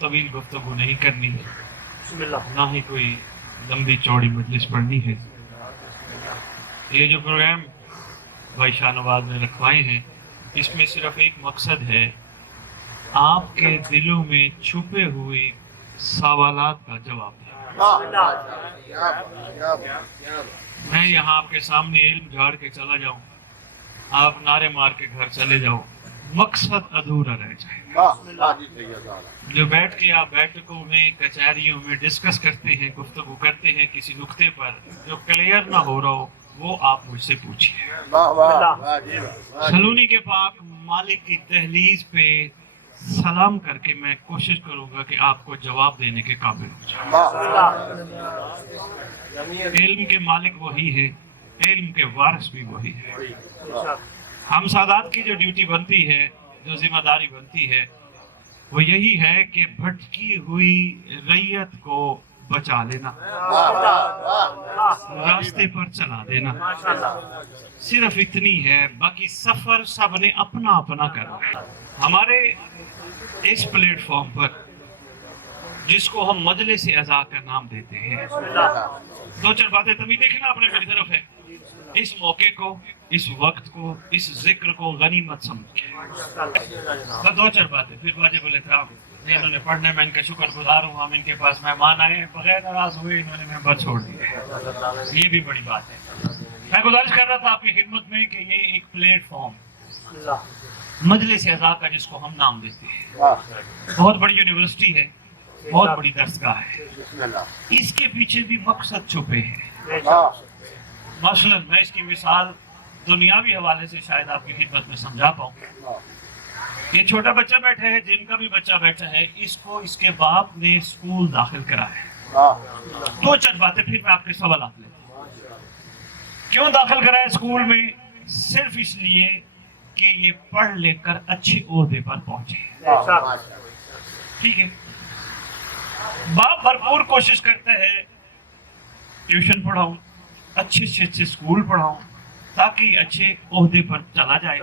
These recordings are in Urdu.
طویل گفتگو نہیں کرنی ہے، نہ ہی کوئی لمبی چوڑی مجلس پڑھنی ہے۔ یہ جو پروگرام بھائی شاہ نواز نے رکھوائے ہیں، اس میں صرف ایک مقصد ہے، آپ کے دلوں میں چھپے ہوئے سوالات کا جواب دینا۔ میں یہاں آپ کے سامنے علم جھاڑ کے چلا جاؤں، آپ نعرے مار کے گھر چلے جاؤ، مقصد ادھورا رہ جائے۔ جو بیٹھ کے آپ بیٹھکوں میں کچہریوں میں ڈسکس کرتے ہیں، گفتگو کرتے ہیں کسی نقطے پر، جو کلیئر نہ ہو رہا ہو وہ آپ مجھ سے پوچھیے۔ سلونی کے پاک مالک کی دہلیز پہ سلام کر کے میں کوشش کروں گا کہ آپ کو جواب دینے کے قابل ہو جائے۔ علم کے مالک وہی ہے، علم کے وارث بھی وہی ہے۔ ہم سادات کی جو ڈیوٹی بنتی ہے، جو ذمہ داری بنتی ہے، وہ یہی ہے کہ بھٹکی ہوئی ریت کو بچا لینا، راستے پر چلا دینا، صرف اتنی ہے، باقی سفر سب نے اپنا اپنا کرنا ہے۔ ہمارے اس پلیٹ فارم پر جس کو ہم مجلس اعزا کا نام دیتے ہیں، دو چار باتیں تبھی دیکھنا اپنے میری طرف ہے، اس موقع کو، اس وقت کو، اس ذکر کو غنیمت سمجھ کے دو چار باتیں، پھر واجب الاحترام انہوں نے پڑھنے، میں ان کا شکر گزار ہوں، ہم ان کے پاس مہمان آئے ہیں، بغیر ناراض ہوئے انہوں نے ممبر چھوڑ دیا، یہ بھی بڑی بات ہے۔ میں گزارش کر رہا تھا آپ کی خدمت میں کہ یہ ایک پلیٹ فارم مجلس اعزا کا جس کو ہم نام دیتے ہیں، بہت بڑی یونیورسٹی ہے، بہت بڑی درسگاہ ہے، اس کے پیچھے بھی مقصد چھپے ہیں۔ مثلا میں اس کی مثال دنیاوی حوالے سے شاید آپ کی خدمت میں سمجھا پاؤں۔ یہ چھوٹا بچہ بیٹھا ہے، جن کا بھی بچہ بیٹھا ہے، اس کو اس کے باپ نے اسکول داخل کرا ہے۔ دو چار باتیں پھر میں آپ کے سوالات لیتا ہوں۔ کیوں داخل کرا ہے اسکول میں؟ صرف اس لیے کہ یہ پڑھ لے کر اچھے عہدے پر پہنچے۔ ٹھیک ہے، باپ بھرپور کوشش کرتا ہے ٹیوشن پڑھاؤں، اچھے سے اچھے اسکول پڑھاؤں تاکہ اچھے عہدے پر چلا جائے۔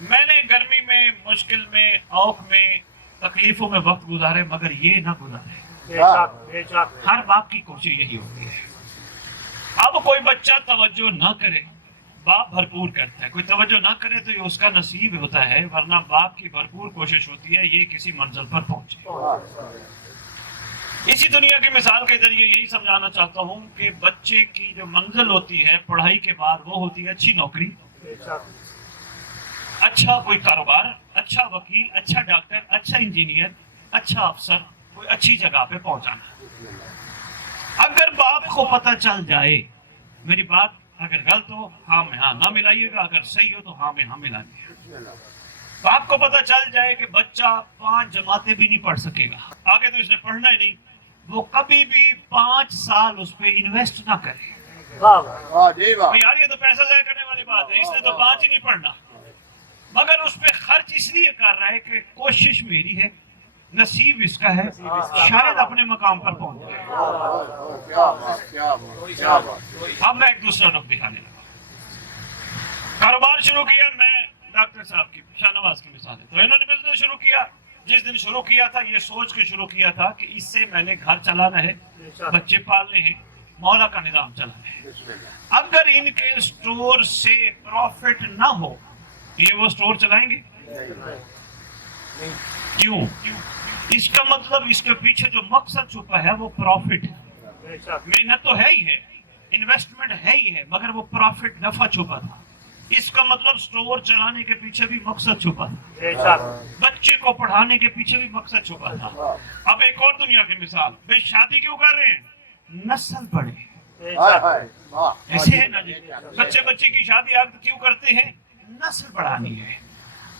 میں نے گرمی میں، مشکل میں، اوکھ میں، تکلیفوں میں وقت گزارے، مگر یہ نہ گزارے۔ ہر باپ کی کوشش یہی ہوتی ہے۔ اب کوئی بچہ توجہ نہ کرے، باپ بھرپور کرتا ہے، کوئی توجہ نہ کرے تو یہ اس کا نصیب ہوتا ہے، ورنہ باپ کی بھرپور کوشش ہوتی ہے یہ کسی منزل پر پہنچے۔ اسی دنیا کی مثال کے ذریعے یہی سمجھانا چاہتا ہوں کہ بچے کی جو منزل ہوتی ہے پڑھائی کے بعد، وہ ہوتی ہے اچھی نوکری، اچھا کوئی کاروبار، اچھا وکیل، اچھا ڈاکٹر، اچھا انجینئر، اچھا افسر، کوئی اچھی جگہ پہ پہنچانا۔ اگر باپ کو پتہ چل جائے، میری بات اگر غلط ہو ہاں میں ہاں نہ ملائیے گا، اگر صحیح ہو تو ہاں میں ہاں ملائیے گا، باپ کو پتہ چل جائے کہ بچہ 5 جماعتیں بھی نہیں پڑھ سکے گا، آگے تو اس نے پڑھنا ہی نہیں، وہ کبھی بھی 5 سال اس پہ انویسٹ نہ کرے۔ یار یہ تو پیسہ ضائع کرنے والی بات ہے، اس نے تو 5 ہی نہیں پڑھنا، مگر اس پہ خرچ اس لیے کر رہا ہے کہ کوشش میری ہے، نصیب اس کا ہے، شاید اپنے مقام پر پہنچ جائے۔ اب میں ایک دوسرا رخ دکھانے لگا، کاروبار شروع کیا، میں ڈاکٹر صاحب کی، شاہ نواز کی مثال ہے، تو انہوں نے بزنس شروع کیا، جس دن شروع کیا تھا یہ سوچ کے شروع کیا تھا کہ اس سے میں نے گھر چلانا ہے، بچے پالنے ہیں، مولا کا نظام چلانا ہے۔ اگر ان کے سٹور سے پروفٹ نہ ہو، یہ وہ سٹور چلائیں گے؟ کیوں؟ اس کا مطلب اس کے پیچھے جو مقصد چھپا ہے وہ پروفٹ ہے۔ محنت تو ہے ہی ہے، انویسٹمنٹ ہے ہی ہے، مگر وہ پروفٹ نفع چھپا تھا۔ اس کا مطلب سٹور چلانے کے پیچھے بھی مقصد چھپا تھا، بچے کو پڑھانے کے پیچھے بھی مقصد چھپا تھا۔ اب ایک اور دنیا کی مثال، بھئی شادی کیوں کر رہے ہیں؟ نسل بڑھے، ایسے ہے نا جی، بچے کی شادی آپ کیوں کرتے ہیں؟ نسل بڑھانی ہے۔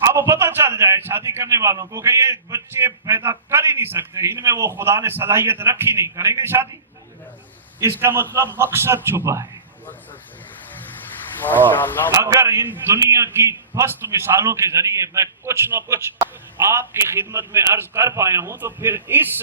اب پتہ چل جائے شادی کرنے والوں کو کہ یہ بچے پیدا کر ہی نہیں سکتے، ان میں وہ خدا نے صلاحیت رکھی نہیں، کریں گے شادی؟ اس کا مطلب مقصد چھپا ہے۔ اگر ان دنیا کی پست مثالوں کے ذریعے میں کچھ نہ کچھ آپ کی خدمت میں عرض کر پایا ہوں تو پھر اس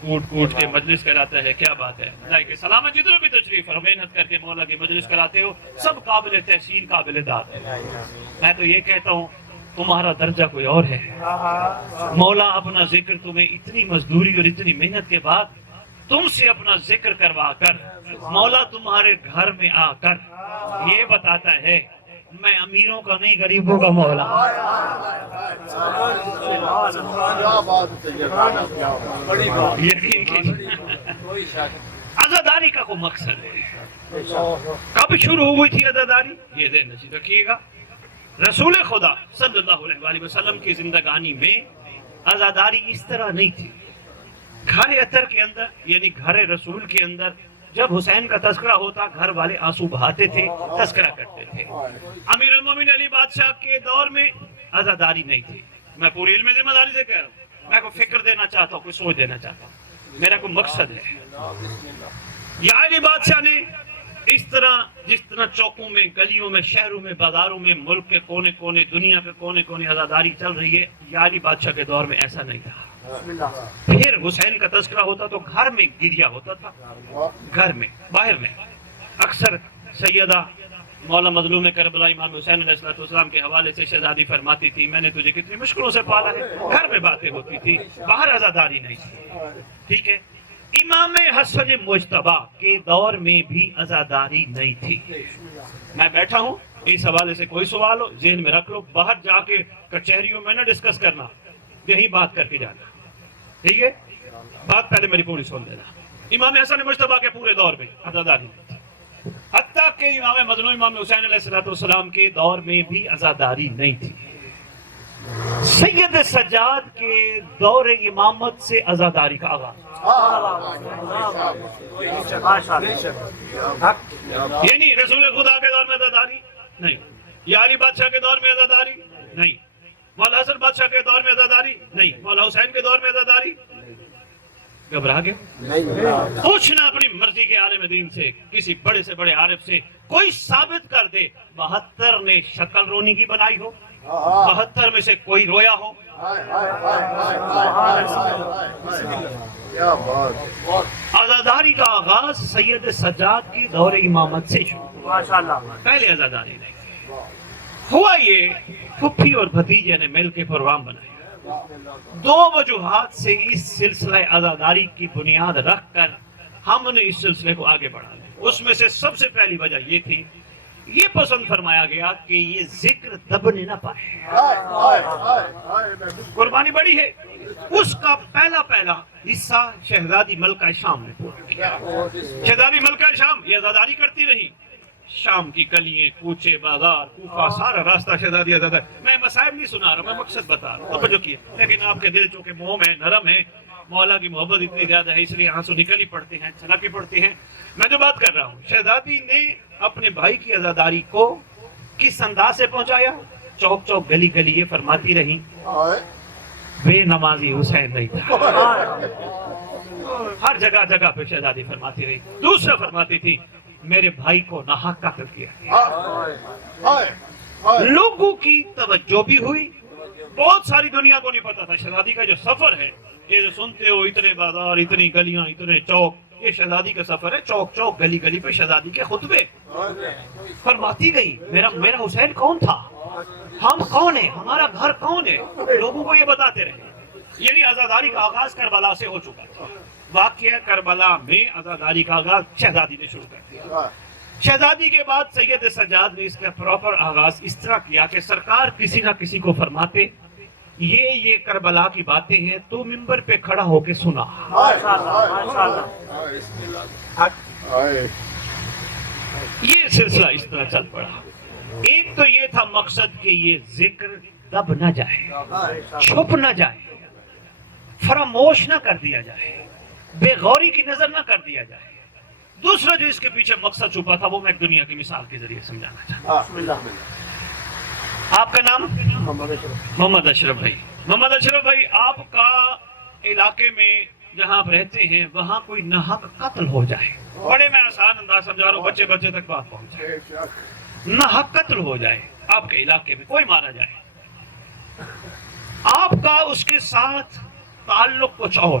کوٹ کوٹ کے مجلس کراتا ہے، کیا بات ہے۔ اللہ کے سلامت جتنے بھی تشریف اور محنت کر کے مولا کی مجلس کراتے ہو، سب قابل تحسین، قابل داد ہے۔ میں تو یہ کہتا ہوں تمہارا درجہ کوئی اور ہے۔ مولا اپنا ذکر تمہیں اتنی مزدوری اور اتنی محنت کے بعد تم سے اپنا ذکر کروا کر، مولا تمہارے گھر میں آ کر یہ بتاتا ہے میں امیروں کا نہیں، غریبوں کا مولا۔ کیا بات ہے، یقین کیجیے عزاداری کا کوئی مقصد ہے۔ کب شروع ہوئی تھی عزاداری؟ یہ ذہن نشین رکھیے گا، رسول خدا صلی اللہ علیہ وسلم کی زندگانی میں عزاداری اس طرح نہیں تھی۔ گھر اطہر کے اندر یعنی گھر رسول کے اندر جب حسین کا تذکرہ ہوتا، گھر والے آنسو بہاتے تھے، تذکرہ کرتے تھے۔ امیر المومنین علی بادشاہ کے دور میں عزاداری نہیں تھی۔ میں پوری علم ذمہ داری سے کہہ رہا ہوں، میں کوئی فکر دینا چاہتا ہوں، کوئی سوچ دینا چاہتا ہوں، میرا کوئی مقصد ہے۔ یا علی بادشاہ نے اس طرح جس طرح چوکوں میں، گلیوں میں، شہروں میں، بازاروں میں، ملک کے کونے کونے، دنیا کے کونے کونے عزاداری چل رہی ہے، یا علی بادشاہ کے دور میں ایسا نہیں تھا۔ پھر حسین کا تذکرہ ہوتا تو گھر میں گریا ہوتا تھا، گھر میں، باہر میں۔ اکثر سیدہ مولا مظلوم کربلا امام حسین علیہ السلام کے حوالے سے شہزادی فرماتی تھی میں نے تجھے کتنی مشکلوں سے پالا ہے۔ گھر میں باتیں ہوتی تھی، باہر عزاداری نہیں تھی، ٹھیک ہے۔ امام حسن مجتبی کے دور میں بھی عزاداری نہیں تھی۔ میں بیٹھا ہوں، اس حوالے سے کوئی سوال ہو ذہن میں رکھ لو، باہر جا کے کچہریوں میں نہ ڈسکس کرنا، یہی بات کر کے جانا، ٹھیک ہے۔ بات پہلے میری پوری سن لینا۔ امام حسن مجتبی کے پورے دور میں عزاداری نہیں تھی، حتیٰ کہ امام مظلوم امام حسین علیہ السلام کے دور میں بھی عزاداری نہیں تھی۔ سید سجاد کے دور امامت سے عزاداری کا آغاز، یعنی رسول خدا کے دور میں عزاداری نہیں، یا علی بادشاہ کے دور میں عزاداری نہیں، مولا حسن بادشاہ کے دور میں عزاداری نہیں، مولا حسین کے دور میں عزاداری۔ گھبرا گئے؟ پوچھنا اپنی مرضی کے عالم دین سے، کسی بڑے سے بڑے عارف سے، کوئی ثابت کر دے 72 نے شکل رونی کی بنائی ہو، 72 میں سے کوئی رویا ہو۔ کیا بات، عزاداری کا آغاز سید سجاد کی دور امامت سے شروع، پہلے عزاداری نہیں ہوا۔ یہ پھپھی اور بھتیجے نے مل کے پروگرام بنایا، دو وجوہات سے اس سلسلہ عزاداری کی بنیاد رکھ کر ہم نے اس سلسلے کو آگے بڑھا لیا۔ اس میں سے سب سے پہلی وجہ یہ تھی، یہ پسند فرمایا گیا کہ یہ ذکر دبنے نہ پائے، قربانی بڑی ہے۔ اس کا پہلا حصہ شہزادی ملکہ شام نے پورا کیا۔ شہزادی ملکہ شام یہ عزاداری کرتی رہی، شام کی گلیاں، کوچے، بازار، کوفہ، سارا راستہ شہزادی عزاداری۔ میں مسائل نہیں سنا رہا، میں مقصد بتا رہا ہوں، توجہ کیے۔ لیکن آپ کے دل چونکہ موم ہے، نرم ہے، مولا کی محبت اتنی زیادہ ہے، اس لیے آنسو نکل ہی پڑتے ہیں، چھلک ہی پڑتے ہیں۔ میں جو بات کر رہا ہوں، شہزادی نے اپنے بھائی کی عزاداری کو کس انداز سے پہنچایا؟ چوک چوک، گلی گلی یہ فرماتی رہی بے نمازی حسین نہیں تھا۔ ہر جگہ جگہ پہ شہزادی فرماتی رہی۔ دوسرا فرماتی تھی میرے بھائی کو ناحق قتل کیا۔ لوگوں کی توجہ بھی ہوئی، بہت ساری دنیا کو نہیں پتا تھا شہزادی کا جو سفر ہے، یہ جو سنتے ہو اتنے بازار، اتنی گلیاں، اتنے چوک، یہ شہزادی کا سفر ہے۔ چوک چوک، گلی گلی پہ شہزادی کے خطبے، فرماتی گئی میرا حسین کون تھا، ہم کون ہیں، ہمارا گھر کون ہے، لوگوں کو یہ بتاتے رہے۔ یعنی عزاداری کا آغاز کربلا سے ہو چکا تھا۔ واقعہ کربلا میں عزاداری کا آغاز شہزادی نے شروع کر دیا۔ شہزادی کے بعد سید سجاد نے اس کا پراپر آغاز اس طرح کیا کہ سرکار کسی نہ کسی کو فرماتے یہ کربلا کی باتیں ہیں، تو منبر پہ کھڑا ہو کے سنا۔ یہ سلسلہ اس طرح چل پڑا۔ ایک تو یہ تھا مقصد کہ یہ ذکر دب نہ جائے، چھپ نہ جائے، فراموش نہ کر دیا جائے، بے غوری کی نظر نہ کر دیا جائے۔ دوسرا جو اس کے پیچھے مقصد چھپا تھا وہ میں ایک دنیا کی مثال کے ذریعے سمجھانا چاہتا ہوں۔ آپ کا نام؟ محمد اشرف بھائی۔ محمد اشرف بھائی، آپ کا علاقے میں جہاں آپ رہتے ہیں وہاں کوئی ناحق قتل ہو جائے، بڑے میں آسان انداز سمجھا رہا ہوں، بچے بچے تک بات پہنچ جائے، ناحق قتل ہو جائے آپ کے علاقے میں، کوئی مارا جائے، آپ کا اس کے ساتھ تعلق کچھ اور،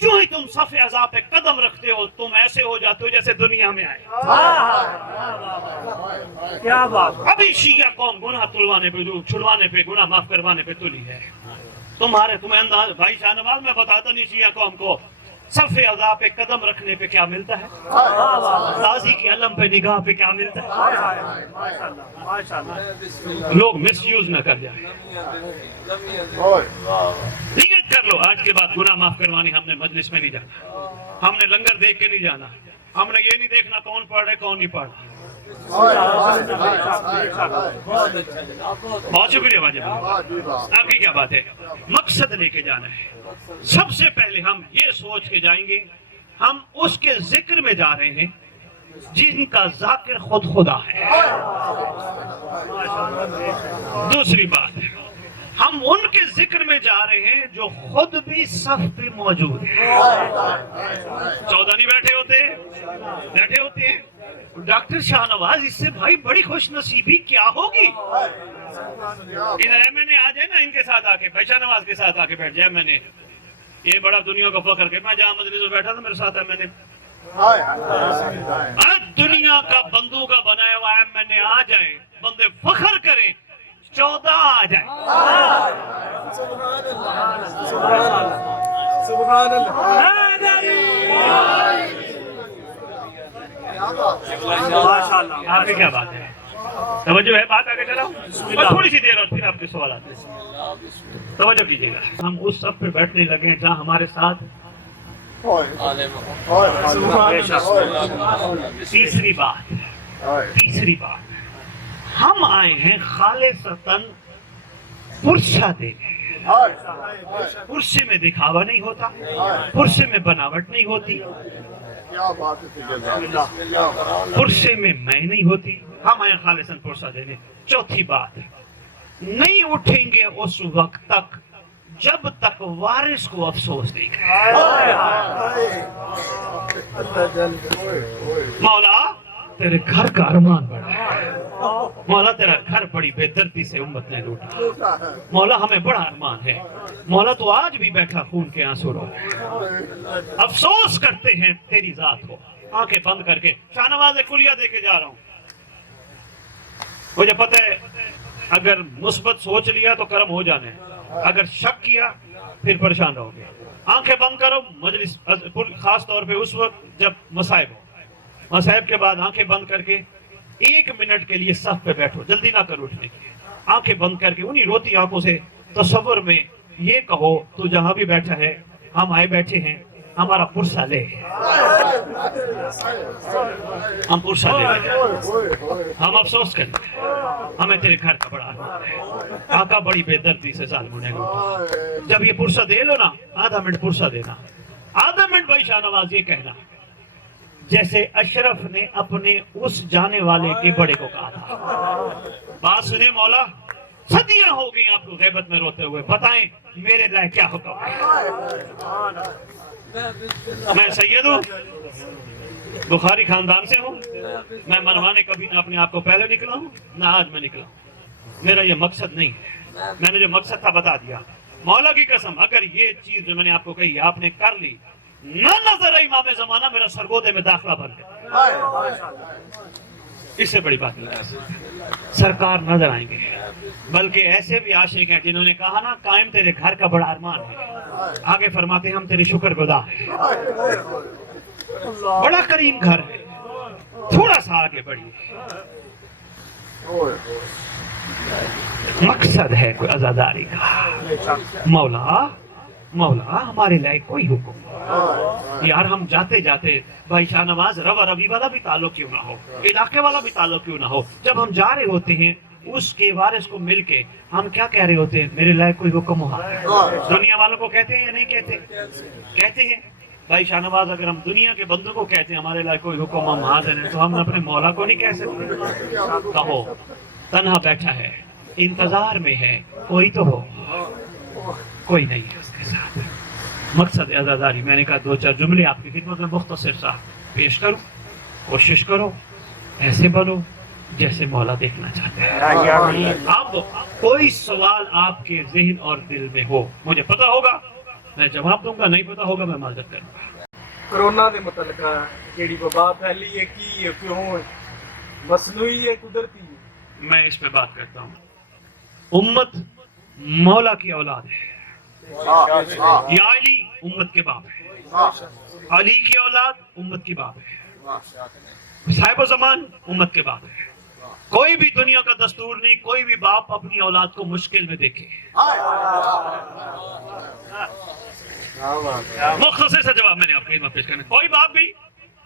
جو ہی تم صف عذاب پہ قدم رکھتے ہو تم ایسے ہو جاتے ہو جیسے دنیا میں آئے. کیا بات. ابھی شیعہ قوم گناہ تلوانے پہ چھڑوانے پہ گناہ معاف کروانے پہ تلی ہے. تمہیں انداز بھائی شاہ نواز میں بتاتا نہیں شیعہ قوم کو صف عذاب پہ قدم رکھنے پہ کیا ملتا ہے, غازی کے علم پہ نگاہ پہ کیا ملتا ہے. لوگ مس یوز نہ کر جائیں. نیت کر لو آج کے بعد گناہ معاف کروانے ہم نے مجلس میں نہیں جانا, ہم نے لنگر دیکھ کے نہیں جانا, ہم نے یہ نہیں دیکھنا کون پڑھ رہے کون نہیں پڑھ رہا. بہت شکریہ واجب. آگے کیا بات ہے, مقصد لے کے جانا ہے. سب سے پہلے ہم یہ سوچ کے جائیں گے ہم اس کے ذکر میں جا رہے ہیں جن کا ذاکر خود خدا ہے. دوسری بات ہے ہم ان کے ذکر میں جا رہے ہیں جو خود بھی صف پہ موجود ہیں. 14 نہیں بیٹھے ہوتے ہیں. ڈاکٹر شاہ نواز اس سے بھائی بڑی خوش نصیبی کیا ہوگی. ادھر ایم این اے آ جائے نا ان کے ساتھ آ کے, بھائی شاہ نواز کے ساتھ آ کے بیٹھ جائے. میں نے یہ بڑا دنیا کا فخر کہ میں جہاں مجلس میں بیٹھا تھا میرے ساتھ ایم این اے, دنیا کا بندوں کا بنایا ہوا ایم این اے آ جائے, بندے فخر کریں, 14 آ جائیں. سبحان اللہ. آگے کیا بات ہے, توجہ ہے, بات آگے چلاؤ اور تھوڑی سی دیر اور پھر آپ کے سوالات ہیں. توجہ کیجیے گا, ہم اس صف پہ بیٹھنے لگے ہیں جہاں ہمارے ساتھ تیسری بات ہم آئے ہیں خالصتاً پرسہ دینے. پرسے میں دکھاوا نہیں ہوتا, پرسے میں بناوٹ نہیں ہوتی, پرسے میں میں نہیں ہوتی, ہم آئے خالصاً پرسہ دینے. چوتھی بات نہیں اٹھیں گے اس وقت تک جب تک وارث کو افسوس نہیں کرے. مولا تیرے گھر کا ارمان بڑا ہے, مولا تیرا گھر بڑی بے دردی سے امت نے لوٹا, مولا ہمیں بڑا ارمان ہے, مولا تو آج بھی بیٹھا خون کے آنسو رو, افسوس کرتے ہیں تیری ذات کو. آنکھیں بند کر کے شاہ نواز کلیہ دے کے جا رہا ہوں. مجھے پتہ ہے اگر مثبت سوچ لیا تو کرم ہو جانے, اگر شک کیا پھر پریشان رہو گے. آنکھیں بند کرو, مجلس خاص طور پہ اس وقت جب مصائب ہو, مصائب کے بعد آنکھیں بند کر کے 1 منٹ کے لیے صف پہ بیٹھو, جلدی نہ کرو اٹھنے کی. آنکھیں بند کر کے انہی روتی آنکھوں سے تصور میں یہ کہو تو جہاں بھی بیٹھا ہے ہم آئے بیٹھے ہیں, ہمارا پرسہ لے, ہم پرسہ لے, ہم افسوس کریں, ہمیں تیرے گھر کا بڑا ارمان ہے. آقا بڑی بے دردی سے ظالموں نے لوٹا. جب یہ پرسہ دے لو نا, آدھا منٹ پرسہ دینا, آدھا منٹ بھائی شاہ نواز یہ کہنا جیسے اشرف نے اپنے اس جانے والے کے بڑے کو کہا تھا. بات سنیں مولا, صدیاں ہو گئی آپ کو غیبت میں روتے ہوئے, بتائیں میرے لائے کیا حکم ہے. میں سید ہوں, بخاری خاندان سے ہوں, میں منوانے کبھی نہ اپنے آپ کو پہلے نکلا ہوں نہ آج میں نکلا ہوں. میرا یہ مقصد نہیں ہے, میں نے جو مقصد تھا بتا دیا. مولا کی قسم اگر یہ چیز جو میں نے آپ کو کہی آپ نے کر لی, نہ نظر امام زمانہ میرا سرگودے میں داخلہ بن گیا. اس سے بڑی بات نہیں, سرکار نظر آئیں گے. بلکہ ایسے بھی عاشق ہیں جنہوں نے کہا نا قائم تیرے گھر کا بڑا ارمان ہے, آگے فرماتے ہیں ہم تیرے شکر گزار ہیں. بڑا کریم گھر ہے, تھوڑا سا آگے بڑھیے. مقصد ہے کوئی عزاداری کا. مولا ہمارے لائق کوئی حکم, یار ہم جاتے جاتے بھائی شاہ نواز روا روی والا بھی تعلق کیوں نہ ہو, علاقے والا بھی تعلق کیوں نہ ہو, جب ہم جا رہے ہوتے ہیں اس کے وارث کو مل کے ہم کیا کہہ رہے ہوتے ہیں, میرے لائق کوئی حکم ہوا. دنیا والوں کو کہتے ہیں یا نہیں کہتے؟ کہتے ہیں. بھائی شاہ نواز اگر ہم دنیا کے بندوں کو کہتے ہیں ہمارے لائق کوئی حکم ہم حاضر ہیں, تو ہم اپنے مولا کو نہیں کہہ سکتے؟ کہو تنہا بیٹھا ہے, انتظار میں ہے, کوئی تو ہو. کوئی نہیں ہے اس کے ساتھ. مقصد عزاداری میں نے کہا 2-4 جملے آپ کی خدمت میں مختصر سا پیش کروں. کوشش کرو ایسے بنو جیسے مولا دیکھنا چاہتے ہیں. اب کوئی سوال آپ کے ذہن اور دل میں ہو, مجھے پتا ہوگا میں جواب دوں گا, نہیں پتا ہوگا میں معذرت کروں. کرونا دے متعلق جیڑی وبا پھیلی ہے کی ہے, کیوں ہے, مصنوعی ہے قدرتی ہے؟ میں اس پہ بات کرتا ہوں. امت مولا کی اولاد ہے. یا علی امت کے باپ ہے, علی کی اولاد امت کی باپ ہے, صاحب زمان امت کے باپ ہے. کوئی بھی دنیا کا دستور نہیں, کوئی بھی باپ اپنی اولاد کو مشکل میں دیکھے. مختصر سا جواب میں نے آپ کو خدمت پیش کرنا. کوئی باپ بھی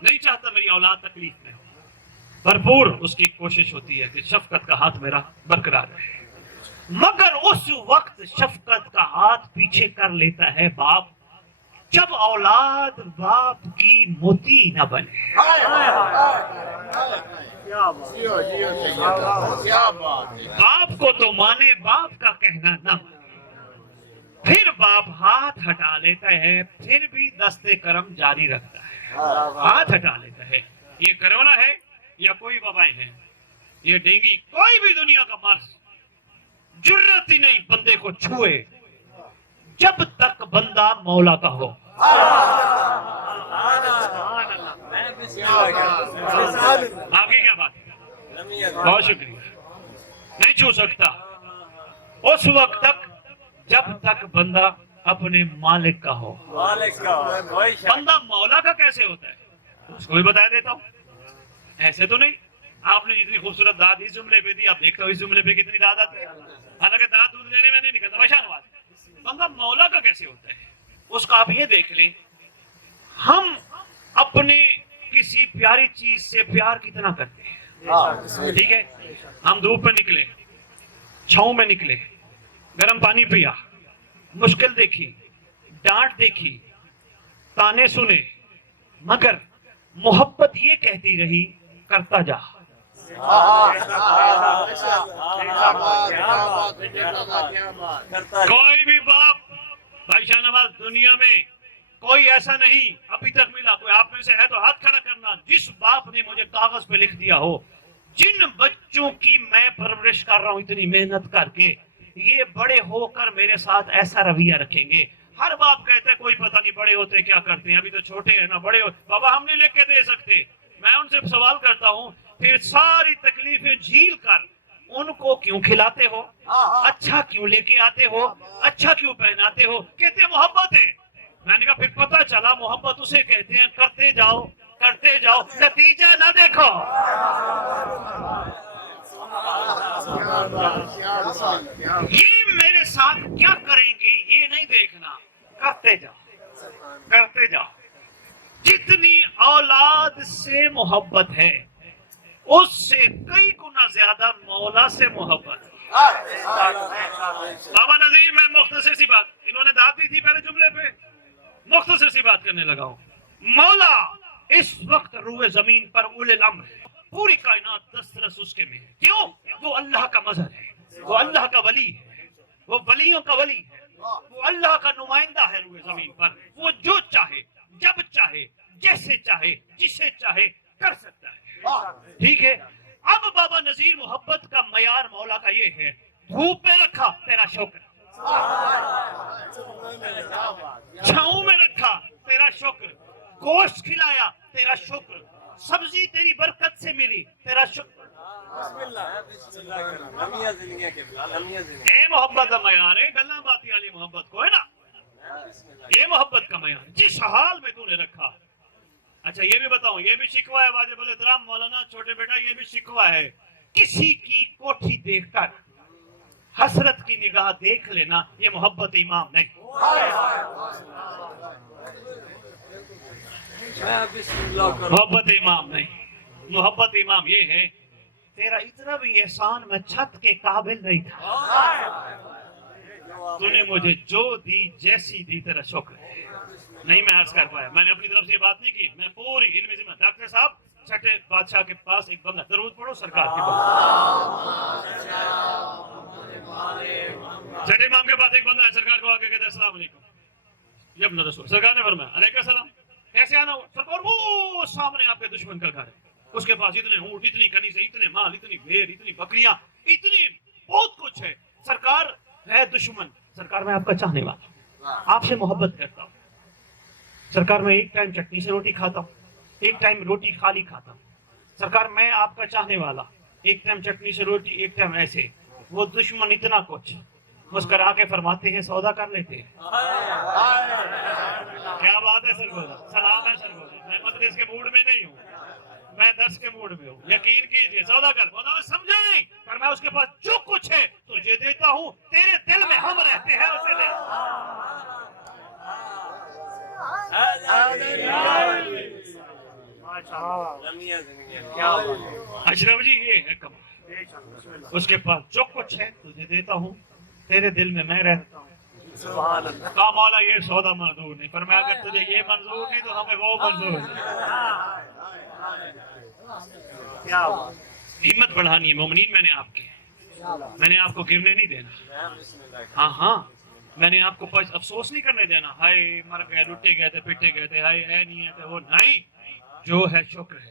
نہیں چاہتا میری اولاد تکلیف میں ہو. بھرپور اس کی کوشش ہوتی ہے کہ شفقت کا ہاتھ میرا برقرار رہے, مگر اس وقت شفقت کا ہاتھ پیچھے کر لیتا ہے باپ جب اولاد باپ کی موتی نہ بنے. باپ کو تو مانے, باپ کا کہنا نہ مانے. پھر باپ ہاتھ ہٹا لیتا ہے, پھر بھی دستے کرم جاری رکھتا ہے, ہاتھ ہٹا لیتا ہے. یہ کرونا ہے یا کوئی وبائیں ہیں, یہ ڈینگی, کوئی بھی دنیا کا مرض جرت ہی نہیں بندے کو چھوئے جب تک بندہ مولا کا ہو. آگے کیا بات ہے؟ بہت شکریہ. نہیں چھو سکتا اس وقت تک جب تک بندہ اپنے مالک کا ہو. بندہ مولا کا کیسے ہوتا ہے اس کو بھی بتا دیتا ہوں. ایسے تو نہیں, آپ نے جتنی خوبصورت داد اس جملے پہ دی, آپ دیکھتے ہو اس جملے پہ کتنی داد آتی ہے. حالانکہ داد دودھ لینے میں نہیں نکلتا, بشان بات. بندہ مولا کا کیسے ہوتا ہے اس کا آپ یہ دیکھ لیں. ہم اپنے کسی پیاری چیز سے پیار کتنا کرتے ہیں, ٹھیک ہے. ہم دھوپ میں نکلے, چھاؤں میں نکلے, گرم پانی پیا, مشکل دیکھی, ڈانٹ دیکھی, تانے سنے, مگر محبت یہ کہتی رہی کرتا جا. کوئی بھی باپ بھائی شاہ نواز دنیا میں کوئی ایسا نہیں ابھی تک ملا, کوئی آپ میں سے ہے تو ہاتھ کھڑا کرنا, جس باپ نے مجھے کاغذ پہ لکھ دیا ہو جن بچوں کی میں پرورش کر رہا ہوں اتنی محنت کر کے, یہ بڑے ہو کر میرے ساتھ ایسا رویہ رکھیں گے. ہر باپ کہتے ہیں کوئی پتہ نہیں بڑے ہوتے کیا کرتے ہیں, ابھی تو چھوٹے ہیں نا, بڑے ہو بابا ہم نہیں لکھ کے دے سکتے. میں ان سے سوال کرتا ہوں, پھر ساری تکلیفیں جھیل کر ان کو کیوں کھلاتے ہو, اچھا کیوں لے کے آتے ہو, اچھا کیوں پہناتے ہو؟ کہتے ہیں محبت ہے. میں نے کہا پھر پتہ چلا محبت اسے کہتے ہیں کرتے جاؤ کرتے جاؤ, نتیجہ نہ دیکھو. یہ میرے ساتھ کیا کریں گے یہ نہیں دیکھنا, کرتے جاؤ کرتے جاؤ. جتنی اولاد سے محبت ہے اس سے کئی گنا زیادہ مولا سے محبت ہے. بابا نذیر, میں مختصر سی بات, انہوں نے داد دی تھی پہلے جملے پہ, مختصر سی بات کرنے لگا ہوں. مولا اس وقت روئے زمین پر اولے الامر ہے, پوری کائنات دسترس اس کے میں ہے. کیوں؟ وہ اللہ کا مظہر ہے, وہ اللہ کا ولی ہے, وہ ولیوں کا ولی ہے, وہ اللہ کا نمائندہ ہے روئے زمین پر. وہ جو چاہے جب چاہے جیسے چاہے جسے چاہے کر سکتا ہے, ٹھیک ہے. اب بابا نذیر محبت کا معیار مولا کا یہ ہے, دھوپ میں رکھا تیرا شکر, چھاؤں میں رکھا تیرا شکر, گوشت کھلایا تیرا شکر, سبزی تیری برکت سے ملی تیرا شکر. اے محبت کا معیار ہے, گلاں باتی والی محبت کو ہے نا, یہ محبت کا معیار جس حال میں تو نے رکھا. اچھا یہ بھی بتاؤں, یہ بھی شکوہ ہے واجب الاحترام مولانا چھوٹے بیٹا, یہ بھی شکوہ ہے کسی کی کوٹھی دیکھ کر حسرت کی نگاہ دیکھ لینا, یہ محبت امام نہیں. محبت امام نہیں. محبت امام یہ ہے تیرا اتنا بھی احسان میں چھت کے قابل نہیں تھا, تو نے مجھے جو دی جیسی دی تیرا شکر ہے. نہیں میں عرض کر پایا, میں نے اپنی طرف سے یہ بات نہیں کی, میں پوری علم ذمہ. ڈاکٹر صاحب چھٹے بادشاہ کے پاس ایک بندہ, درود پڑھو سرکار کے پاس. چھٹے امام کے پاس ایک بندہ ہے, سرکار کو آ کے کہتے ہیں السلام علیکم یا اپنا رسول. سرکار نے فرمایا علیکم السلام, کیسے آنا ہو؟ سرکار وہ سامنے آپ کے دشمن کا گھر ہے, اس کے پاس اتنے اونٹ, اتنی کنیزیں, اتنے مال, اتنی بھیڑ, اتنی بکریاں, اتنی بہت کچھ ہے. سرکار ہے دشمن, سرکار میں آپ کا چاہنے والا. آپ سے محبت کرتا ہوں سرکار، میں ایک ٹائم چٹنی سے روٹی کھاتا ہوں، ایک ٹائم روٹی خالی کھاتا ہوں سرکار، میں آپ کا چاہنے والا، ایک ٹائم چٹنی سے روٹی ایک ٹائم ایسے، وہ دشمن اتنا کچھ مسکرا کے فرماتے ہیں سودا کر لیتے ہیں۔ کیا بات ہے سرگودا، سلام ہے سرگودا، میں مدرس کے موڈ میں نہیں ہوں، میں درس کے موڈ میں ہوں، یقین کیجئے سودا کر، سمجھے نہیں، پر میں اس کے پاس جو کچھ ہے تجھے دیتا ہوں، تیرے دل میں ہم رہتے ہیں اسے دے۔ اشرف جی یہ ہے کمال، اس کے پاس جو کچھ ہے تجھے دیتا ہوں، تیرے دل میں رہتا ہوں۔ کہا مولا یہ سودا منظور نہیں، پر میں اگر تجھے یہ منظور نہیں تو ہمیں وہ منظور نہیں۔ ہمت بڑھانی ہے مومنین، میں نے آپ کی، میں نے آپ کو گرنے نہیں دینا، ہاں میں نے آپ کو افسوس نہیں کرنے دینا، ہائے مر گئے، لٹے گئے تھے، پٹے گئے تھے، ہائے ہے نہیں ہے تھے، وہ نہیں، جو ہے شکر ہے۔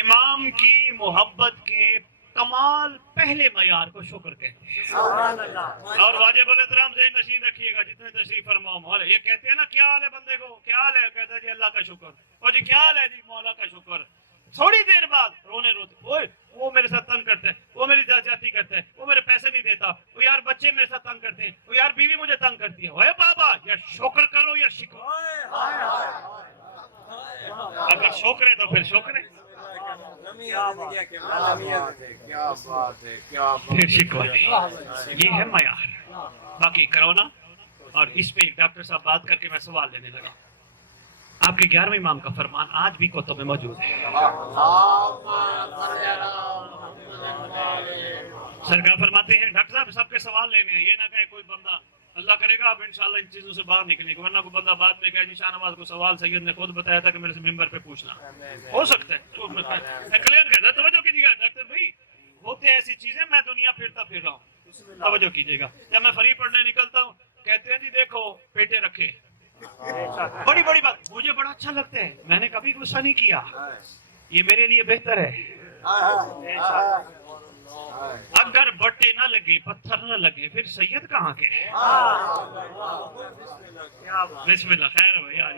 امام کی محبت کے کمال پہلے معیار کو شکر کہتے ہیں، اور واجب الاحترام ذہن نشین رکھیے گا جتنے تشریف فرماؤ مولا، یہ کہتے ہیں نا کیا حال ہے بندے کو، کیا حال ہے، کہتا ہے جی اللہ کا شکر، اور جی کیا حال ہے جی مولا کا شکر، تھوڑی دیر بعد رونے روتے، اوئے وہ میرے ساتھ تنگ کرتا ہے، وہ میری زیادتی کرتا ہے، وہ میرے پیسے نہیں دیتا، وہ یار بچے میرے ساتھ تنگ کرتے ہیں، وہ یار بیوی مجھے تنگ کرتی ہے، اوے بابا یا شکر کرو یا شکر، اگر شکر ہے تو پھر شکر ہے، پھر شکر ہے، یہ ہے معیار۔ باقی کرونا، اور اس پہ ایک ڈاکٹر صاحب بات کر کے میں سوال لینے لگا، آپ کے 11ویں امام کا فرمان آج بھی کتب میں موجود ہے، سرکار فرماتے ہیں ڈاکٹر صاحب سب کے سوال لینے ہیں، یہ نہ کہے کوئی بندہ، اللہ کرے گا آپ انشاءاللہ ان چیزوں سے باہر نکلیں گے، ورنہ کوئی بندہ بعد میں کہے جی شاہ نواز کو سوال سید نے خود بتایا تھا کہ میرے سے ممبر پہ پوچھنا، ہو سکتا ہے کلیئر کر، توجہ کیجیے گا ڈاکٹر بھائی، ہوتے ایسی چیزیں، میں دنیا پھرتا پھر رہا ہوں، توجہ کیجیے گا، جب میں فری پڑھنے نکلتا ہوں کہتے ہیں جی دیکھو پیٹے رکھے، بڑی بڑی بات، مجھے بڑا اچھا لگتا ہے، میں نے کبھی غصہ نہیں کیا، یہ میرے لیے بہتر ہے، اگر بٹے نہ لگے پتھر نہ لگے پھر سید کہاں کے، بسم اللہ، خیر بھائی آج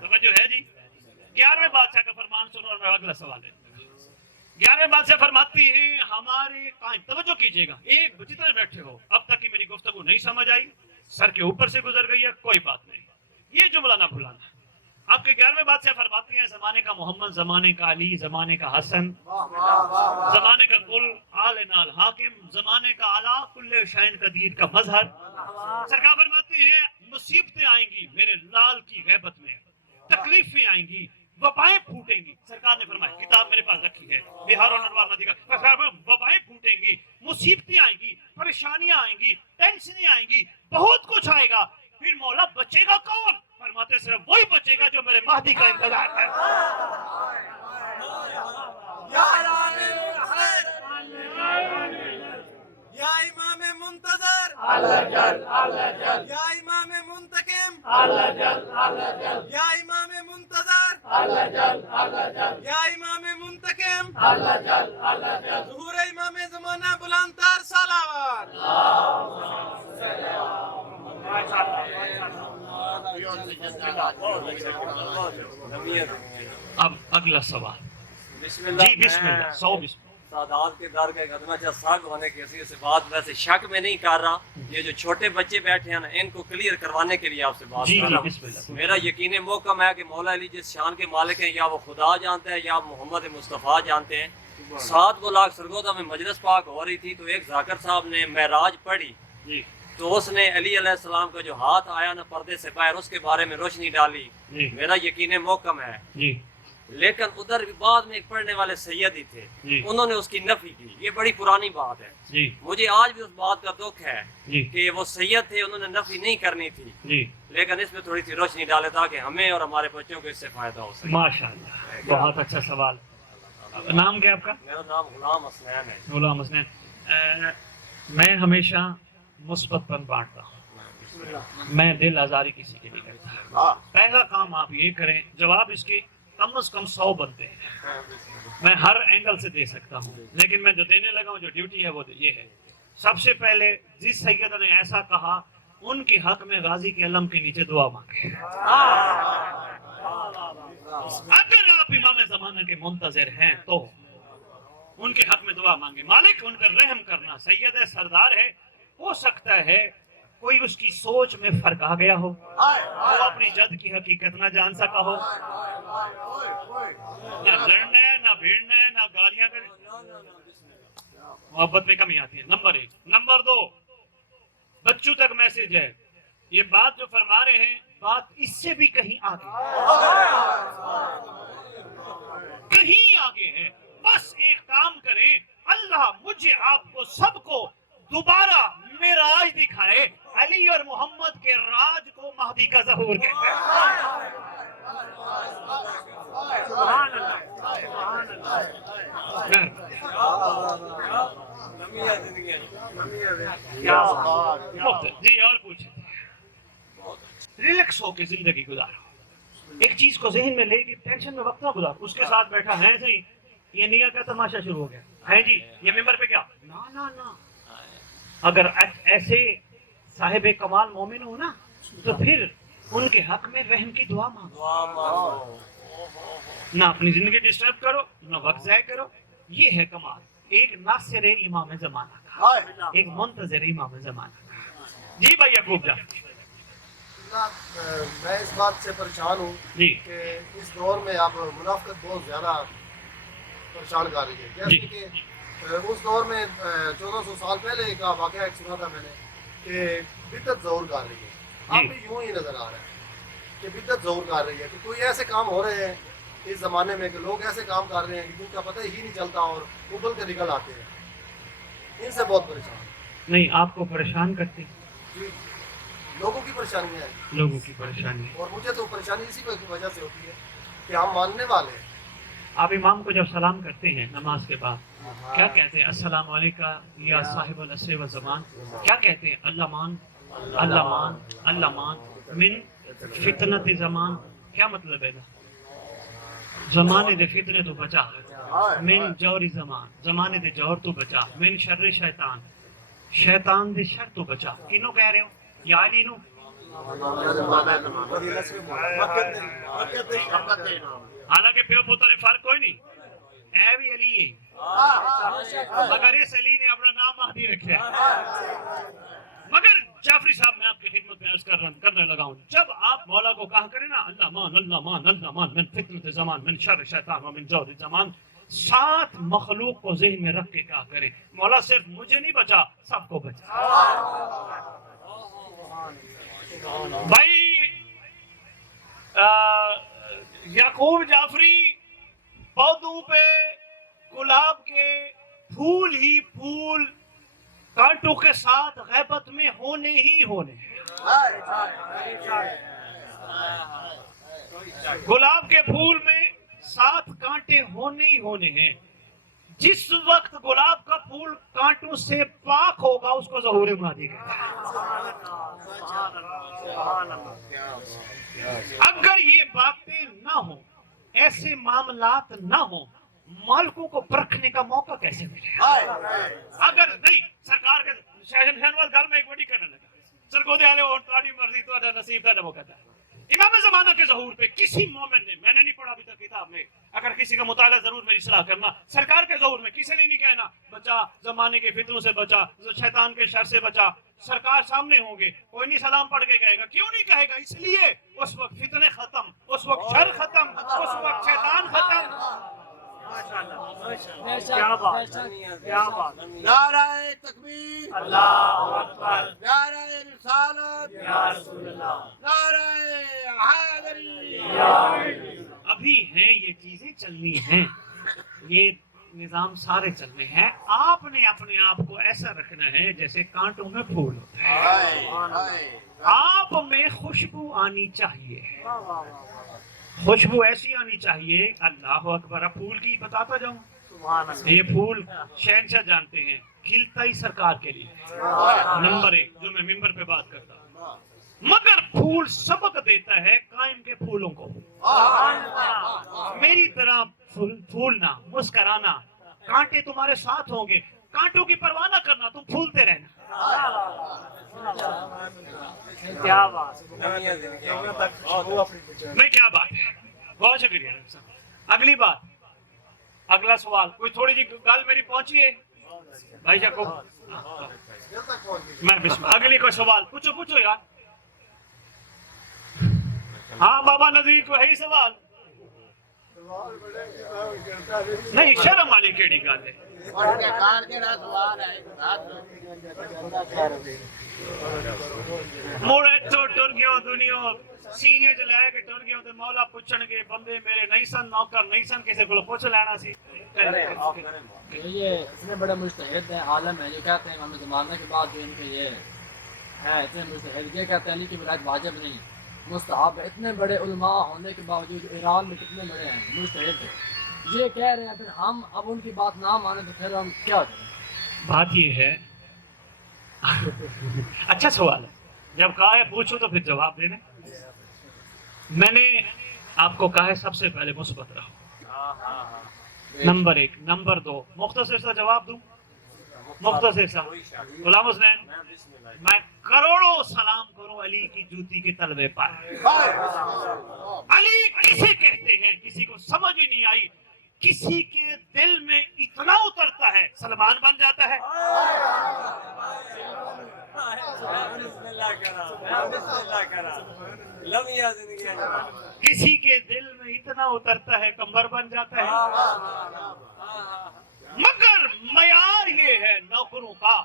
توجہ ہے جی۔ 11ویں بادشاہ کا فرمان سنو اور میں اگلا سوال ہے۔ 11ویں بادشاہ فرماتی ہیں ہمارے قائم، توجہ کیجئے گا، ایک جتنے بیٹھے ہو اب تک کی میری گفتگو نہیں سمجھ آئی، سر کے اوپر سے گزر گئی ہے، کوئی بات نہیں، یہ جملہ نہ بھولانا۔ آپ کے 11ویں بادشاہ فرماتی ہیں زمانے کا محمد، زمانے کا علی، زمانے کا حسن، زمانے کا کل آل نال حاکم، زمانے کا علا کل شائن قدیر کا مظہر، سرکار فرماتے ہیں مصیبتیں آئیں گی میرے لال کی غیبت میں، تکلیفیں آئیں گی، وبائیں پھوٹیں گی، سرکار نے فرمایا، کتاب میرے پاس رکھی ہے بہار و انوار ندی کا، وبائیں پھوٹیں گی، مصیبتیں آئیں گی، پریشانیاں آئیں گی، ٹینشنیں آئیں گی، بہت کچھ آئے گا، پھر مولا بچے گا کون؟ فرماتے صرف وہی بچے گا جو میرے مہدی کا انتظار ہے۔ یا امام منتظر، یا امام منتقم، یا امام منتظر، یا امام منتقم، ظہور امام زمانہ بلندتر صلوات۔ اب اگلا سوال بسم اللہ، جی، بسم اللہ، سو بسم اللہ۔ سادات کے در کے قدمہ جب ساگ ہونے کی حیثیت سے بات ویسے شک میں نہیں کر رہا، یہ جو چھوٹے بچے بیٹھے ہیں نا ان کو کلیئر کروانے کے لیے آپ سے بات جی کر جی رہا ہوں۔ بسم اللہ۔ میرا یقین محکم ہے کہ مولا علی جس شان کے مالک ہیں یا وہ خدا جانتے ہیں یا محمد مصطفیٰ جانتے ہیں۔ 7 لاکھ سرگودا میں مجلس پاک ہو رہی تھی تو ایک ذاکر صاحب نے معراج پڑھی جی تو اس نے علی علیہ السلام کا جو ہاتھ آیا نا پردے سے باہر، اس کے بارے میں روشنی ڈالی، جی میرا یقین محکم ہے۔ جی لیکن ادھر بھی بعد میں ایک پڑھنے والے سید ہی تھے، جی انہوں نے اس کی نفی کی، یہ بڑی پرانی بات ہے، جی مجھے آج بھی اس بات کا دکھ ہے جی کہ وہ سید تھے، انہوں نے نفی نہیں کرنی تھی، جی، لیکن اس میں تھوڑی سی روشنی ڈالے تاکہ ہمیں اور ہمارے بچوں کو اس سے فائدہ ہو سکے۔ ماشاءاللہ، بہت اچھا سوال۔ نام کیا آپ کا؟ میرا نام غلام حسنین ہے۔ غلام حسنین۔ میں ہمیشہ مثبت پن بانٹتا ہوں، میں دل آزاری کسی کے نہیں کرتا۔ پہلا کام آپ یہ کریں، جواب اس کے کم از کم 100 بنتے ہیں، میں ہر اینگل سے دے سکتا ہوں، لیکن میں جو دینے لگا ہوں جو ڈیوٹی ہے وہ یہ ہے سب سے پہلے جس سید نے ایسا کہا ان کے حق میں غازی کے علم کے نیچے دعا مانگے. اگر آپ امام زمانہ کے منتظر ہیں تو ان کے حق میں دعا مانگے. مالک ان پر رحم کرنا. سید سردار ہے, ہو سکتا ہے کوئی اس کی سوچ میں فرق آ گیا ہو, وہ اپنی جد کی حقیقت نہ جان سکا ہو, نہ لڑنا ہے, نہ بھیڑنا ہے, نہ گالیاں کرے. محبت میں کمی آتی ہے. نمبر 1. نمبر 2, بچوں تک میسج ہے, یہ بات جو فرما رہے ہیں بات اس سے بھی کہیں آگے, کہیں آگے ہے. بس ایک کام کریں, اللہ مجھے آپ کو سب کو دوبارہ معراج دکھائے. علی اور محمد کے راج کو مہدی کا ظہور کہتے ہیں. سبحان اللہ. جی اور پوچھیں. ریلیکس ہو کے زندگی گزارو. ایک چیز کو ذہن میں لے کے ٹینشن میں وقت نہ گزارو. اس کے ساتھ بیٹھا ہے صحیح, یہ نیا کا تماشا شروع ہو گیا ہے جی, یہ ممبر پہ کیا نا. اگر ایسے صاحب کمال مومن ہو نا تو پھر ان کے حق میں رحم کی دعا مانگو. نہ اپنی زندگی ڈسٹرب کرو, نہ وقت ضائع کرو. یہ ہے کمال ایک ناصر امام زمانہ کا, ایک منتظر امام زمانہ کا. جی بھائی یعقوب جان. میں اس بات سے پریشان ہوں جی کہ اس دور میں اب منافقت بہت زیادہ پریشان کر رہی ہے. جیسے کہ اس دور میں 1400 سال پہلے کا واقعہ ایک سنا تھا میں نے کہ بدعت ظہور کر رہی ہے. اب بھی یوں ہی نظر آ رہا ہے کہ بدعت ظہور کر رہی ہے, کہ کوئی ایسے کام ہو رہے ہیں اس زمانے میں کہ لوگ ایسے کام کر رہے ہیں کہ جن کا پتہ ہی نہیں چلتا اور ابل کے نکل آتے ہیں. ان سے بہت پریشان. نہیں, آپ کو پریشان کرتے جی, لوگوں کی پریشانیاں ہیں, لوگوں کی پریشانی. اور مجھے تو پریشانی اسی وجہ سے ہوتی ہے کہ ہم ماننے والے ہیں. آپ امام کو جب سلام کرتے ہیں نماز کے بعد کیا کہتے ہیں؟ السلام علیکم یا صاحب العصر والزمان. کیا کہتے ہیں؟ اللہ مان اللہ مان اللہ مان من فتنت زمان. کیا مطلب ہے نا؟ زمانے دے فتنے تو بچا, من جوری زمان, زمانے دے جور تو بچا, من شر شیطان, شیطان دے شر تو بچا. کینوں کہہ رہے ہو؟ یا علی نو؟ حالانکہ پیو پتر فرق کوئی نہیں, اے بھی علی ہے, مگر اس علی نے اپنا نام مہدی رکھا ہے. مگر جعفری صاحب میں آپ کی خدمت میں عرض کرنے لگا ہوں, جب آپ مولا کو کہا کریں نا اللہ مان اللہ مان اللہ مان من فتنت زمان من شر شیطان ومن جور زمان, 7 مخلوق کو ذہن میں رکھ کے کہا کریں مولا صرف مجھے نہیں بچا, سب کو بچا. بھائی یعقوب جعفری پودوں پہ گلاب کے پھول ہی پھول کانٹوں کے ساتھ غیبت میں ہونے ہی ہونے. گلاب کے پھول میں 7 کانٹے ہونے ہی ہونے ہیں. جس وقت گلاب کا پھول کانٹوں سے پاک ہوگا اس کو ظہور مہدی کہتے ہیں. اگر یہ باتیں نہ ہوں, ایسے معاملات نہ ہوں, مالکوں کو پرکھنے کا موقع کیسے ملے؟ اگر نہیں سرکار کے شہنواز گھر میں ایک بڑی کرنے لگا, سرگودے آلے اور تاری مرضی تو نصیب تھا وہ کہتا ہے. امام زمانہ کے ظہور پہ کسی مومن نے, میں نے نہیں پڑھا ابھی تک کتاب میں, اگر کسی کا مطالعہ ضرور میری صلاح کرنا, سرکار کے ظہور میں کسی نے نہیں کہنا بچا زمانے کے فتنوں سے بچا, شیطان کے شر سے بچا. سرکار سامنے ہوں گے, کوئی نہیں سلام پڑھ کے کہے گا. کیوں نہیں کہے گا؟ اس لیے اس وقت فتنے ختم, اس وقت شر ختم, اس وقت شیطان ختم. کیا بات, کیا بات. نعرہ تکبیر, اللہ اکبر, نعرہ رسالت, یا رسول اللہ, نعرہ حیدری. ابھی ہیں یہ چیزیں چلنی ہیں, یہ نظام سارے چلنے ہیں. آپ نے اپنے آپ کو ایسا رکھنا ہے جیسے کانٹوں میں پھول ہوتا ہے. آپ میں خوشبو آنی چاہیے, خوشبو ایسی آنی چاہیے. اللہ اکبر. اب پھول کی بتاتا جاؤں, یہ پھول شہنشاہ جانتے ہیں, کھلتا ہی سرکار کے لیے. نمبر 1 جو میں ممبر پہ بات کرتا ہوں, مگر پھول سبق دیتا ہے قائم کے پھولوں کو. میری طرح پھولنا, مسکرانا, کانٹے تمہارے ساتھ ہوں گے, کانٹوں کی پرواہ نہ کرنا, تم پھولتے کیا بات نمیاں یہاں زندگی تک وہ اپنی پہچان نہیں کیا بات ہے، بہت شکریہ ڈاکٹر صاحب۔ اگلی بات، اگلا سوال، کوئی تھوڑی جی گل میری پہنچی ہے بھائی جاکو؟ دل تک پہنچ گئی۔ میں بسم اگلی کوئی سوال پوچھو یار۔ ہاں بابا نذیر کو ہے ہی سوال؟ نہیں شرم والی کیڑی گل ہے؟ مڑ اتو ٹر گیا دنیا سینے چ لے کے ٹر گیا تے مولا پوچھن گے بندے میرے نہیں سن، نوکر نہیں سن، کسی کو پوچھ لینا سی۔ یہ اتنے بڑے مجتہد ہیں، عالم ہیں، یہ کہتے ہیں امام زمانہ کے بعد جو ان کے یہ ہے اتنے مجتہد، یہ کہتے ہیں کہ ولایت واجب نہیں مستحب ہے۔ اتنے بڑے علماء ہونے کے باوجود ایران میں کتنے بڑے ہیں مجتہد ہیں، یہ کہہ رہے ہیں پھر ہم اب ان کی بات نہ مانیں تو پھر ہم کیا کریں؟ بات یہ ہے اچھا سوال ہے، جب کہا ہے پوچھو تو پھر جواب دینا۔ میں نے آپ کو کہا ہے سب سے پہلے مثبت رہو، نمبر 1۔ نمبر 2، مختصر سا جواب دوں، مختصر سا۔ غلام حسین، میں کروڑوں سلام کروں علی کی جوتی کے تلوے پر۔ علی کسے کہتے ہیں کسی کو سمجھ ہی نہیں آئی، کسی کے دل میں اتنا اترتا ہے سلمان بن جاتا ہے۔ بسم اللہ کرا، بسم اللہ کرا، لمحہ زندگی کرا۔ کسی کے دل میں اتنا اترتا ہے کمبر بن جاتا ہے۔ مگر معیار یہ ہے نوکروں کا،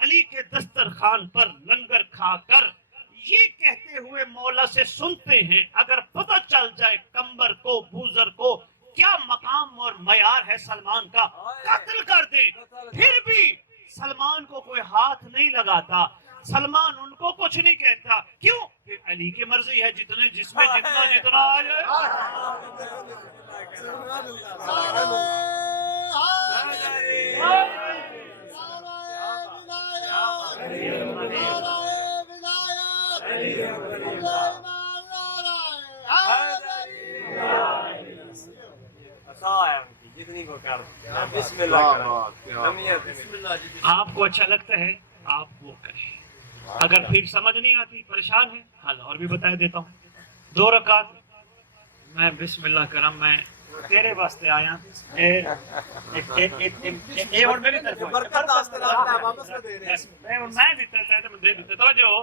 علی کے دسترخوان پر لنگر کھا کر یہ کہتے ہوئے مولا سے سنتے ہیں اگر پتہ چل جائے کمبر کو بوزر کو کیا مقام اور معیار ہے سلمان کا، قتل کر دیں۔ پھر بھی سلمان کو کوئی ہاتھ نہیں لگاتا، سلمان ان کو کچھ نہیں کہتا، کیوں؟ پھر علی کی مرضی ہے جتنے جس میں جتنا آ جائے۔ جتنی کو کر بسم اللہ کرا، لمحہ زندگی۔ آپ کو اچھا لگتا ہے آپ وہ کریں، اگر پھر سمجھ نہیں آتی پریشان ہے حل اور بھی بتا دیتا ہوں۔ 2 رکعت میں بسم اللہ کرم میں تیرے واسطے آیا یہ اور میری طرف برکت واسطے واپس میں دے رہے ہیں۔ میں دیتا چاہتا میں دے دیتا توجہ ہو،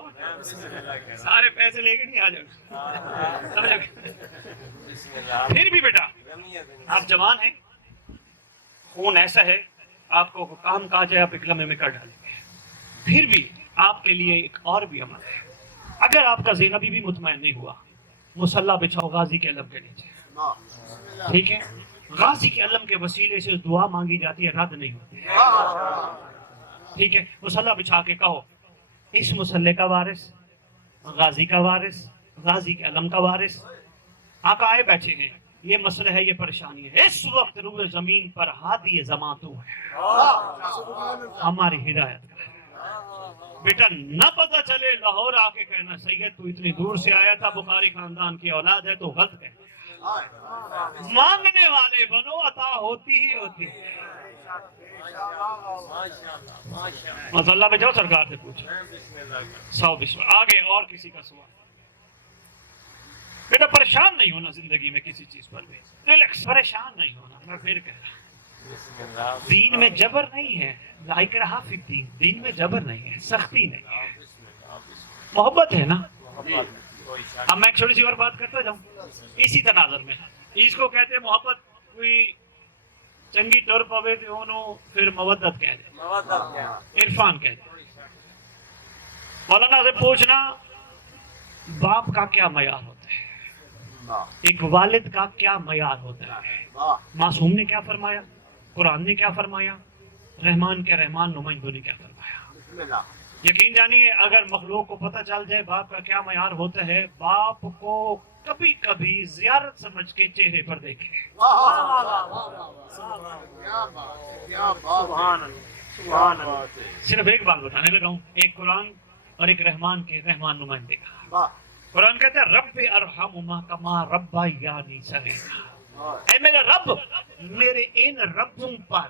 سارے پیسے لے کے نہیں آ جاؤ۔ بسم اللہ، پھر بھی بیٹا لمحہ زندگی۔ آپ جوان ہیں، خون ایسا ہے آپ کو کام کہا جائے آپ ایک لمحے میں کر ڈالیں گے۔ پھر بھی آپ کے لیے ایک اور بھی عمل ہے، اگر آپ کا زینبی بھی مطمئن نہیں ہوا مصلی بچھاؤ غازی کے علم کے نیچے، ٹھیک ہے؟ غازی کے علم کے وسیلے سے دعا مانگی جاتی ہے، رد نہیں ہوتی ہے، ٹھیک ہے؟ مصلی بچھا کے کہو اس مصلی کا وارث، غازی کا وارث، غازی کے علم کا وارث آقا آئے بیٹھے ہیں، یہ مسئلہ ہے، یہ پریشانی ہے، اس وقت روئے زمین پر ہادی زماں تو ہے، ہماری ہدایت کر۔ بیٹا نہ پتہ چلے لاہور آ کے کہنا سید تو اتنی دور سے آیا تھا، بخاری خاندان کی اولاد ہے تو غلط کہنا۔ مانگنے والے بنو، عطا ہوتی ہی ہوتی ہے۔ مصلی پہ جاؤ سرکار سے پوچھو 100 بسم آگے اور کسی کا سوال؟ بیٹا پریشان نہیں ہونا زندگی میں کسی چیز پر بھی، ریلیکس، پریشان نہیں ہونا۔ میں پھر کہہ رہا دین میں جبر نہیں ہے، لا اکراہ فی الدین، دین میں جبر نہیں ہے، سختی نہیں ہے، محبت ہے نا۔ اب میں ایک چھوٹی سی اور بات کرتا جاؤں اسی تناظر میں، اس کو کہتے ہیں محبت، کوئی چنگی ٹر پوے تے انہوں پھر مودت کہہ دے، عرفان کہہ دے۔ مولانا سے پوچھنا باپ کا کیا معیار ہوتا ہے، ایک والد کا کیا معیار ہوتا ہے، معصوم نے کیا فرمایا، قرآن نے کیا فرمایا، رحمان کے رحمان نمائندوں نے کیا فرمایا۔ یقین جانیے اگر مخلوق کو پتہ چل جائے باپ کا کیا معیار ہوتا ہے، باپ کو کبھی کبھی زیارت سمجھ کے چہرے پر دیکھیں۔ صرف ایک بات بتانے لگا ہوں، ایک قرآن اور ایک رحمان کے رحمان نمائندے کا۔ قرآن کہتا ہے رب ارحمہما کما ربیانی صغیرا، اے میرے رب میرے ان ربوں پر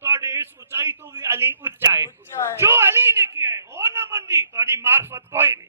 ਤੁਹਾਡੇ ਇਸ ਉਚਾਈ ਤੋਂ ਵੀ ਅਲੀ ਉੱਚਾ ਹੈ। ਜੋ ਅਲੀ ਨੇ ਕਿਹਾ ਹੈ ਉਹ ਨਾ ਮੰਨੀ, ਤੁਹਾਡੀ ਮਾਰਫਤ ਕੋਈ ਨਹੀਂ।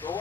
2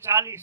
40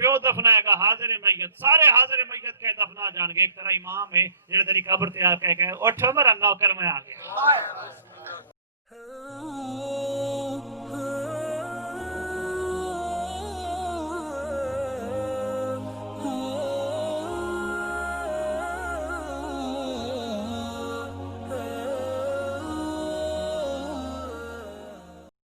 پیو دفنائے گا حاضر میت، سارے حاضر میت کے دفنا جان گے. ایک طرح امام ہے جڑا تیری قبر تے آ کے اٹھ میرا نوکر میں آ گیا.